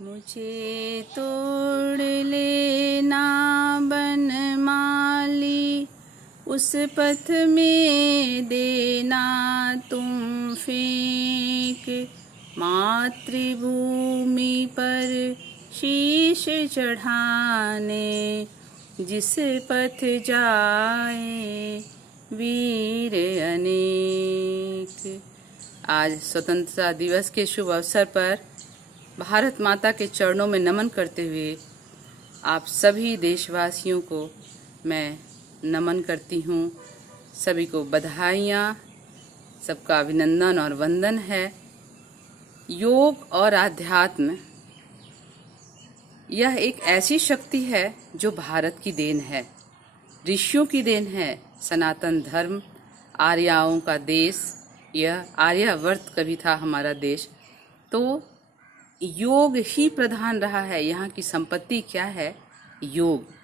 मुझे तोड़ लेना बनमाली, उस पथ में देना तुम फेंक, मातृभूमि पर शीश चढ़ाने जिस पथ जाए वीर अनेक। आज स्वतंत्रता दिवस के शुभ अवसर पर भारत माता के चरणों में नमन करते हुए आप सभी देशवासियों को मैं नमन करती हूँ। सभी को बधाइयाँ, सबका अभिनंदन और वंदन है। योग और आध्यात्म यह एक ऐसी शक्ति है जो भारत की देन है, ऋषियों की देन है। सनातन धर्म आर्याओं का देश, यह आर्यावर्त कभी था हमारा देश। तो योग ही प्रधान रहा है। यहाँ की संपत्ति क्या है? योग।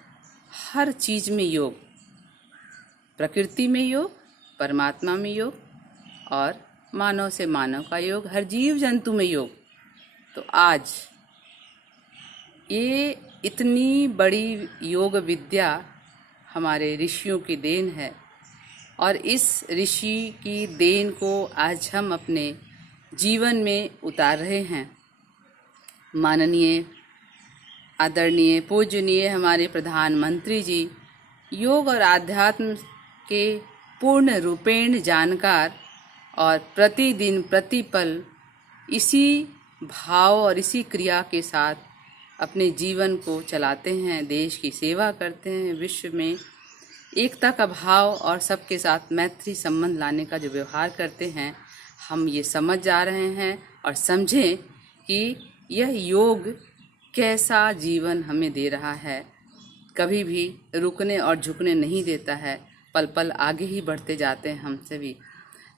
हर चीज में योग, प्रकृति में योग, परमात्मा में योग और मानव से मानव का योग, हर जीव जंतु में योग। तो आज ये इतनी बड़ी योग विद्या हमारे ऋषियों की देन है और इस ऋषि की देन को आज हम अपने जीवन में उतार रहे हैं। माननीय, आदरणीय, पूजनीय हमारे प्रधानमंत्री जी योग और आध्यात्म के पूर्ण रूपेण जानकार और प्रतिदिन प्रतिपल इसी भाव और इसी क्रिया के साथ अपने जीवन को चलाते हैं, देश की सेवा करते हैं, विश्व में एकता का भाव और सबके साथ मैत्री संबंध लाने का जो व्यवहार करते हैं, हम ये समझ जा रहे हैं और समझें कि यह योग कैसा जीवन हमें दे रहा है। कभी भी रुकने और झुकने नहीं देता है, पल पल आगे ही बढ़ते जाते हैं हम सभी।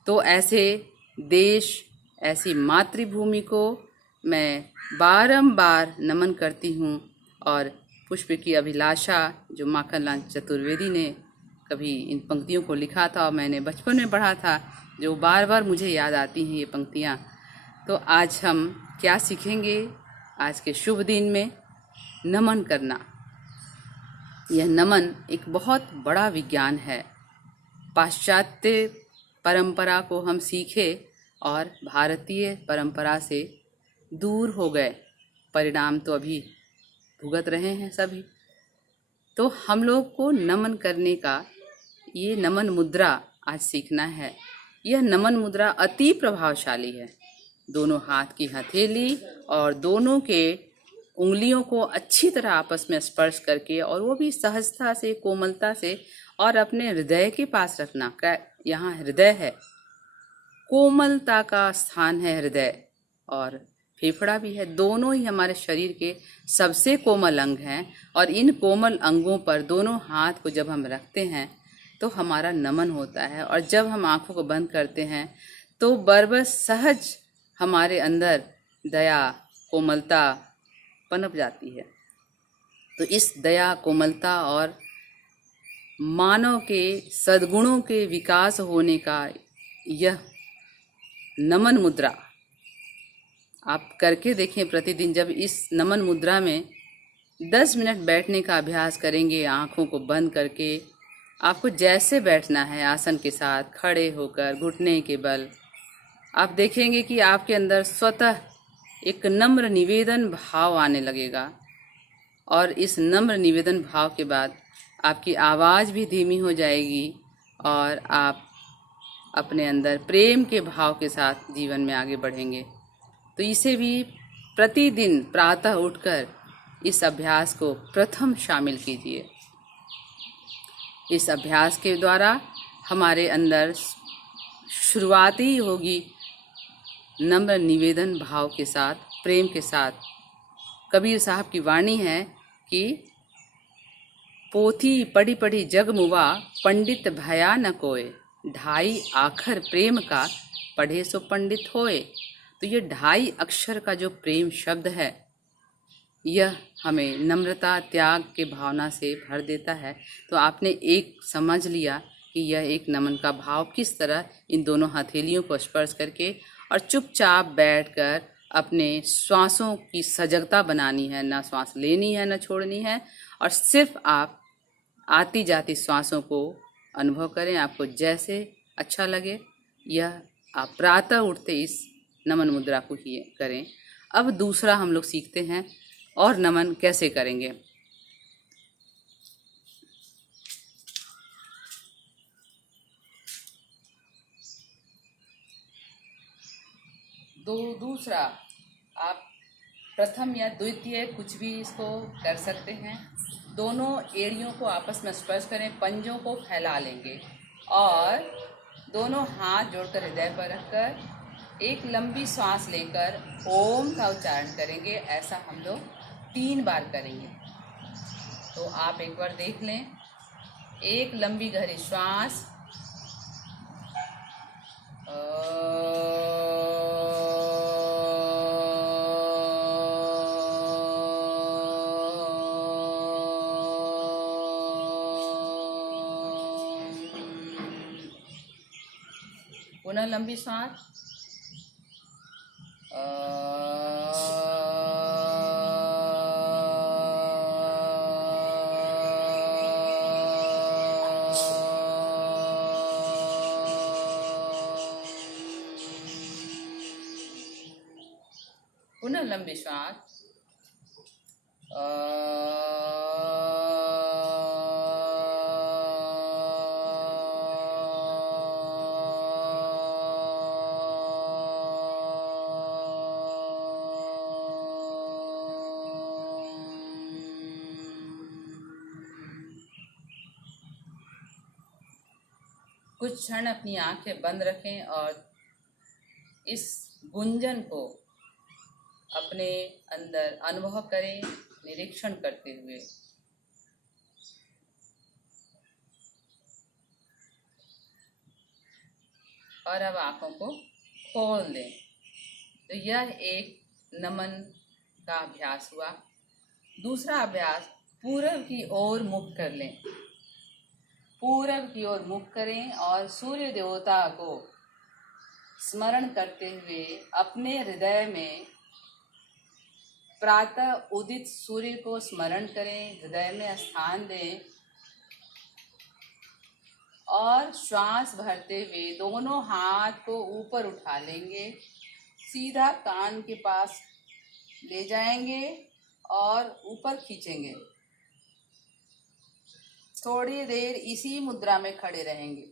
तो ऐसे देश, ऐसी मातृभूमि को मैं बारंबार नमन करती हूँ। और पुष्प की अभिलाषा जो माखनलाल चतुर्वेदी ने कभी इन पंक्तियों को लिखा था और मैंने बचपन में पढ़ा था, जो बार बार मुझे याद आती हैं ये पंक्तियाँ। तो आज हम क्या सीखेंगे? आज के शुभ दिन में नमन करना। यह नमन एक बहुत बड़ा विज्ञान है। पाश्चात्य परंपरा को हम सीखे और भारतीय परंपरा से दूर हो गए। परिणाम तो अभी भुगत रहे हैं सभी। तो हम लोग को नमन करने का ये नमन मुद्रा आज सीखना है। यह नमन मुद्रा अति प्रभावशाली है। दोनों हाथ की हथेली और दोनों के उंगलियों को अच्छी तरह आपस में स्पर्श करके, और वो भी सहजता से, कोमलता से, और अपने हृदय के पास रखना। यहाँ हृदय है, कोमलता का स्थान है हृदय, और फेफड़ा भी है। दोनों ही हमारे शरीर के सबसे कोमल अंग हैं। और इन कोमल अंगों पर दोनों हाथ को जब हम रखते हैं तो हमारा नमन होता है। और जब हम आंखों को बंद करते हैं तो बरबस सहज हमारे अंदर दया, कोमलता पनप जाती है। तो इस दया, कोमलता और मानव के सद्गुणों के विकास होने का यह नमन मुद्रा आप करके देखें। प्रतिदिन जब इस नमन मुद्रा में 10 मिनट बैठने का अभ्यास करेंगे, आँखों को बंद करके, आपको जैसे बैठना है, आसन के साथ, खड़े होकर, घुटने के बल, आप देखेंगे कि आपके अंदर स्वतः एक नम्र निवेदन भाव आने लगेगा। और इस नम्र निवेदन भाव के बाद आपकी आवाज़ भी धीमी हो जाएगी और आप अपने अंदर प्रेम के भाव के साथ जीवन में आगे बढ़ेंगे। तो इसे भी प्रतिदिन प्रातः उठकर इस अभ्यास को प्रथम शामिल कीजिए। इस अभ्यास के द्वारा हमारे अंदर शुरुआत ही होगी नम्र निवेदन भाव के साथ, प्रेम के साथ। कबीर साहब की वाणी है कि पोथी पढ़ी पढ़ी जग मुआ, पंडित भया न कोय, ढाई आखर प्रेम का, पढ़े सो पंडित होए। तो ये ढाई अक्षर का जो प्रेम शब्द है, यह हमें नम्रता, त्याग के भावना से भर देता है। तो आपने एक समझ लिया कि यह एक नमन का भाव किस तरह इन दोनों हथेलियों को स्पर्श करके और चुपचाप बैठकर अपने श्वासों की सजगता बनानी है, ना श्वास लेनी है ना छोड़नी है, और सिर्फ आप आती जाती श्वासों को अनुभव करें। आपको जैसे अच्छा लगे, यह आप प्रातः उठते इस नमन मुद्रा को ही करें। अब दूसरा हम लोग सीखते हैं और नमन कैसे करेंगे। दूसरा आप प्रथम या द्वितीय कुछ भी इसको कर सकते हैं। दोनों एड़ियों को आपस में स्पर्श करें, पंजों को फैला लेंगे और दोनों हाथ जोड़कर हृदय पर रखकर एक लंबी सांस लेकर ओम का उच्चारण करेंगे। ऐसा हम लोग 3 बार करेंगे। तो आप एक बार देख लें। एक लंबी गहरी श्वास, पुनः लंबी सांस, पुनः लंबी सांस, कुछ क्षण अपनी आंखें बंद रखें और इस गुंजन को अपने अंदर अनुभव करें, निरीक्षण करते हुए। और अब आंखों को खोल दें। तो यह एक नमन का अभ्यास हुआ। दूसरा अभ्यास, पूरब की ओर मुख कर लें। पूरब की ओर मुख करें और सूर्य देवता को स्मरण करते हुए अपने हृदय में प्रातः उदित सूर्य को स्मरण करें, हृदय में स्थान दें और श्वास भरते हुए दोनों हाथ को ऊपर उठा लेंगे, सीधा कान के पास ले जाएंगे और ऊपर खींचेंगे। थोड़ी देर इसी मुद्रा में खड़े रहेंगे।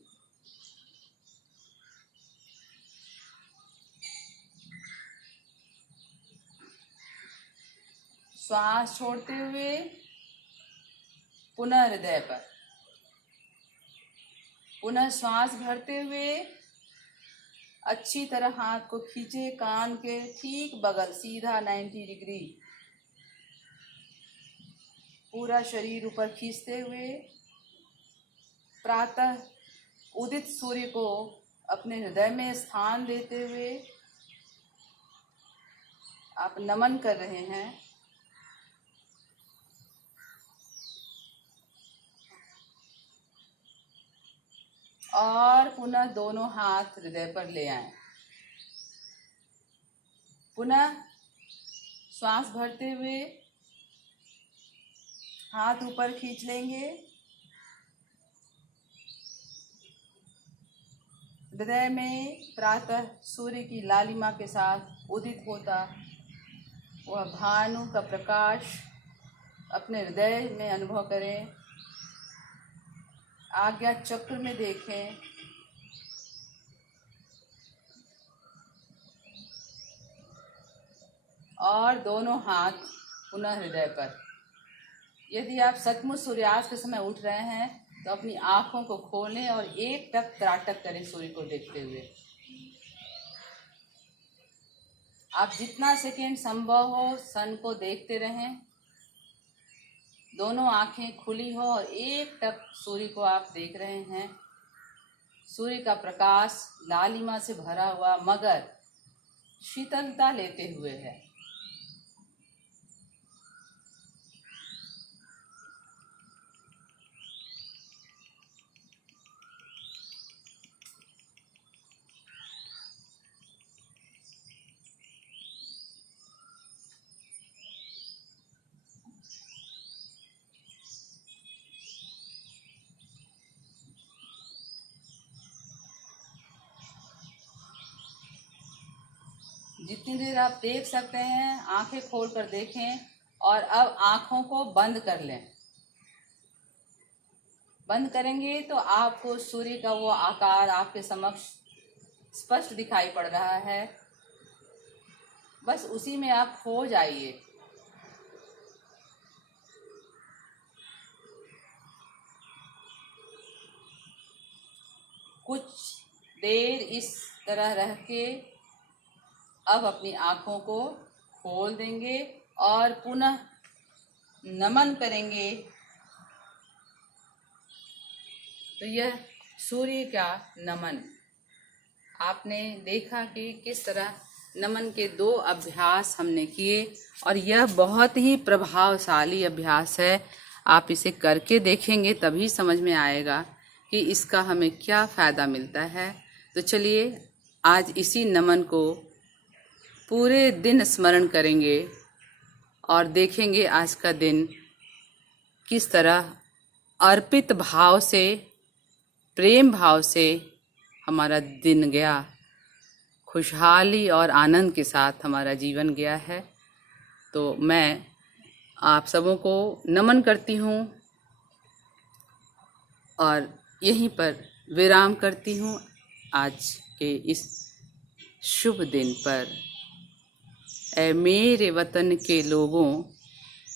श्वास छोड़ते हुए पुनः हृदय पर, पुनः श्वास भरते हुए अच्छी तरह हाथ को खींचे, कान के ठीक बगल सीधा 90 डिग्री पूरा शरीर ऊपर खींचते हुए प्रातः उदित सूर्य को अपने हृदय में स्थान देते हुए आप नमन कर रहे हैं। और पुनः दोनों हाथ हृदय पर ले आएं। पुनः श्वास भरते हुए हाथ ऊपर खींच लेंगे, हृदय में प्रातः सूर्य की लालिमा के साथ उदित होता वह भानु का प्रकाश अपने हृदय में अनुभव करें। आज्ञा चक्र में देखें। और दोनों हाथ पुनः हृदय पर। यदि आप सचमुच सूर्यास्त के समय उठ रहे हैं तो अपनी आँखों को खोलें और एक टक त्राटक करें सूर्य को देखते हुए। आप जितना सेकेंड संभव हो सन को देखते रहें। दोनों आँखें खुली हो और एक टक सूर्य को आप देख रहे हैं। सूर्य का प्रकाश लालिमा से भरा हुआ मगर शीतलता लेते हुए है। जितनी देर आप देख सकते हैं आंखें खोल कर देखें और अब आंखों को बंद कर लें। बंद करेंगे तो आपको सूर्य का वो आकार आपके समक्ष स्पष्ट दिखाई पड़ रहा है। बस उसी में आप खो जाइए। कुछ देर इस तरह रह के अब अपनी आँखों को खोल देंगे और पुनः नमन करेंगे। तो यह सूर्य का नमन आपने देखा कि किस तरह नमन के 2 अभ्यास हमने किए और यह बहुत ही प्रभावशाली अभ्यास है। आप इसे करके देखेंगे तभी समझ में आएगा कि इसका हमें क्या फ़ायदा मिलता है। तो चलिए आज इसी नमन को पूरे दिन स्मरण करेंगे और देखेंगे आज का दिन किस तरह अर्पित भाव से, प्रेम भाव से हमारा दिन गया, खुशहाली और आनंद के साथ हमारा जीवन गया है। तो मैं आप सबों को नमन करती हूँ और यहीं पर विराम करती हूँ आज के इस शुभ दिन पर। ऐ मेरे वतन के लोगों,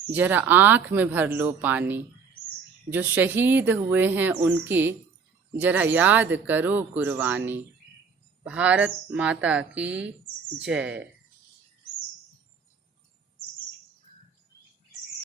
जरा आँख में भर लो पानी, जो शहीद हुए हैं उनकी जरा याद करो कुर्बानी। भारत माता की जय।